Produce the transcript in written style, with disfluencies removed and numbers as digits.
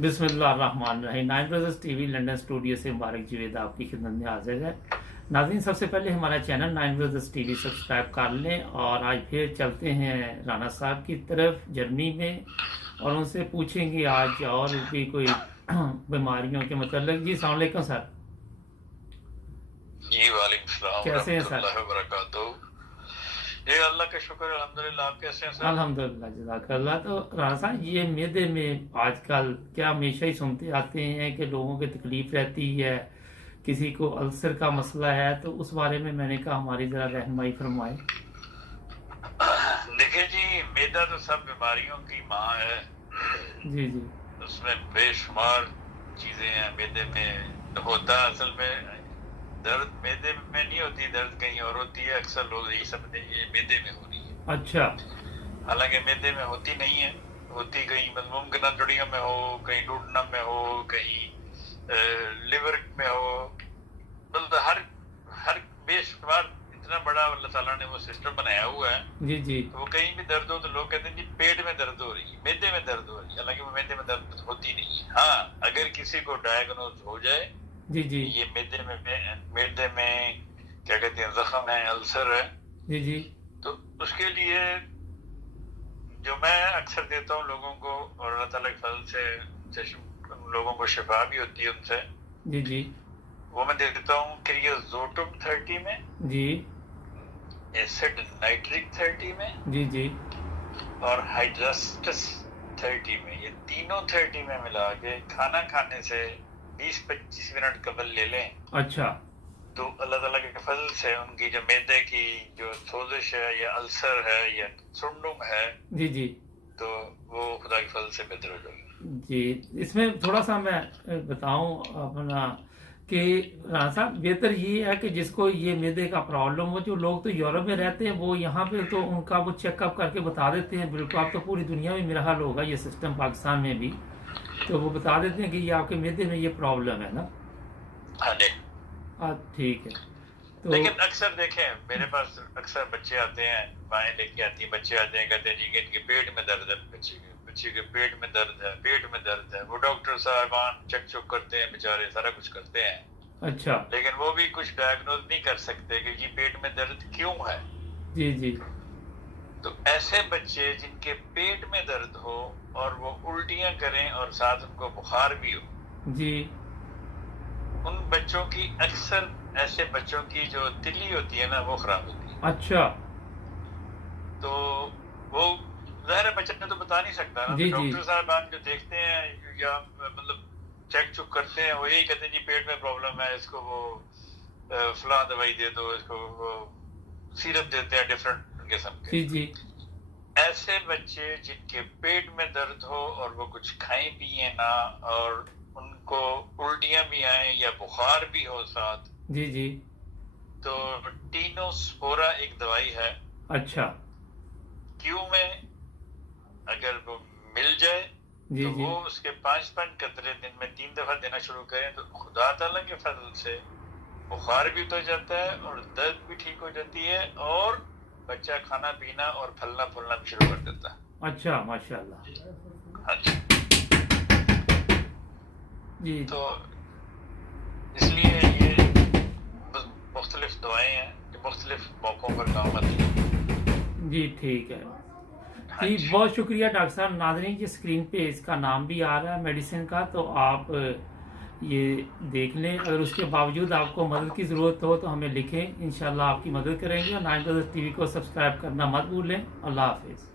بسم اللہ الرحمن الرحیم۔ Nine brothers T V London studio سے مبارک جوید آپ کی خدمت میں حاضر ہے۔ ناظرین، سب سے پہلے ہمارا channel nine brothers T V subscribe کر لیں، اور آج پھر چلتے ہیں رانا صاحب کی طرف جرمنی میں، اور ان سے پوچھیں گے آج اور بھی کوئی بیماریوں کے متعلق۔ جی السلام علیکم سر۔ جی وعلیکم السلام کیسے ہیں ورحمۃ سر؟ اللہ وبرکاتہ۔ جی اللہ کا شکر ہے، الحمدللہ۔ آپ کیسے ہیں سر؟ الحمدللہ، جزاک اللہ۔ تو رانا صاحب، یہ معدے میں آج کل کیا ہمیشہ ہی سنتے آتے ہیں کہ لوگوں کی تکلیف رہتی ہے، کسی کو السر کا مسئلہ ہے، تو اس بارے میں نے کہا ہماری ذرا رہنمائی فرمائے۔ دیکھیں جی، معدہ تو سب بیماریوں کی ماں ہے۔ جی جی اس میں بے شمار چیزیں ہیں معدے میں ہوتا ہے۔ اصل میں درد معدے میں نہیں ہوتی، درد کہیں اور ہوتی ہے۔ اکثر لوگ یہی سمجھتے ہیں یہ معدے میں ہو رہی ہے، اچھا حالانکہ معدے میں ہوتی نہیں ہے۔ ہوتی کہیں ممکنہ جڑیوں میں ہو، کہیں ڈوڈنم میں ہو، کہیں لیور میں ہو، مطلب ہر بے شمار اتنا بڑا اللہ تعالیٰ نے وہ سسٹم بنایا ہوا ہے۔ جی جی تو وہ کہیں بھی درد ہو تو لوگ کہتے ہیں جی پیٹ میں درد ہو رہی ہے، معدے میں درد ہو رہی ہے، حالانکہ وہ معدے میں درد ہوتی نہیں ہے۔ ہاں، اگر کسی کو ڈائگنوز ہو جائے جی جی یہ معدے میں کیا کہتے ہیں زخم ہے، السر ہے، جی جی تو اس کے لیے جو میں اکثر دیتا ہوں لوگوں کو، اور اللہ تعالیٰ کے فضل سے لوگوں کو شفا بھی ہوتی ہے ان سے، جی جی وہ میں دے دیتا ہوں کہ یہ زوٹم 30 میں، جی ایسڈ نائٹرک 30 میں، جی جی اور ہائیڈراسٹس 30 میں، یہ تینوں 30 میں ملا کے کھانا کھانے سے 20-25 منٹ قبل لے لیں، اچھا تو اللہ تعالیٰ کے فضل سے ان کی جو معدے کی جو سوزش ہے یا السر ہے یا سنڈم ہے، جی جی تو وہ خدا کے فضل سے بہتر ہو جائے گا۔ جی اس میں تھوڑا سا میں بتاؤں اپنا کہ رانا صاحب، بہتر یہ ہے کہ جس کو یہ معدے کا پرابلم ہو، جو لوگ تو یورپ میں رہتے ہیں وہ یہاں پہ تو ان کا وہ چیک اپ کر کے بتا دیتے ہیں، بالکل اب تو پوری دنیا میں میرا حال ہوگا یہ سسٹم، پاکستان میں بھی تو وہ بتا دیتے ہیں کہ یہ آپ کے معدے میں یہ پرابلم ہے نا۔ ہاں جی، ٹھیک ہے تو لیکن اکثر دیکھیں میرے پاس اکثر بچے آتے ہیں، مائیں لے کے آتی ہیں، بچے آتے ہیں کہتے ہیں جی کہ ان کے پیٹ میں درد ہے، بچے کے پیٹ میں درد ہے، پیٹ میں درد ہے۔ وہ ڈاکٹر صاحبان چیک چک کرتے ہیں، بیچارے سارا کچھ کرتے ہیں، اچھا لیکن وہ بھی کچھ ڈائگنوز نہیں کر سکتے کہ جی پیٹ میں درد کیوں ہے۔ جی جی تو ایسے بچے جن کے پیٹ میں درد ہو اور وہ الٹیاں کریں اور ساتھ ان کو بخار بھی ہو، جی ان بچوں کی اکثر ایسے بچوں کی جو تلی ہوتی ہے نا وہ خراب ہوتی ہے۔ اچھا تو وہ ظاہر بچہ تو بتا نہیں سکتا نا، جی تو جی ڈاکٹر صاحبان جو دیکھتے ہیں یا مطلب چیک چک کرتے ہیں، وہ یہی کہتے ہیں جی پیٹ میں پرابلم ہے، اس کو وہ فلاں دوائی دے دو، اس کو وہ سیرپ دیتے ہیں ڈفرینٹ قسم کے۔ جی جی ایسے بچے جن کے پیٹ میں درد ہو اور وہ کچھ کھائیں پیئیں نہ، اور ان کو الٹیاں بھی آئیں یا بخار بھی ہو ساتھ، جی جی تو ٹینوسپورا ایک دوائی ہے، اچھا کیو میں اگر وہ مل جائے جی تو جی وہ اس کے 5 قطرے دن میں 3 دفعہ دینا شروع کریں، تو خدا تعالیٰ کے فضل سے بخار بھی تو جاتا ہے اور درد بھی ٹھیک ہو جاتی ہے، اور بچہ کھانا پینا اور پھلنا پھولنا بھی شروع کر دیتا ہے۔ اچھا ماشاء اللہ۔ ہاں جی، جی تو اس لیے یہ مختلف دعائیں ہیں جو مختلف موقعوں پر کام آتی ہیں۔ جی ٹھیک ہے ہاں جی، جی، بہت شکریہ ڈاکٹر صاحب۔ ناظرین کی اسکرین پہ اس کا نام بھی آ رہا ہے میڈیسن کا، تو آپ یہ دیکھ لیں، اگر اس کے باوجود آپ کو مدد کی ضرورت ہو تو ہمیں لکھیں، انشاءاللہ آپ کی مدد کریں گے، اور نائن برادرز ٹی وی کو سبسکرائب کرنا مت بھولیں۔ اللہ حافظ۔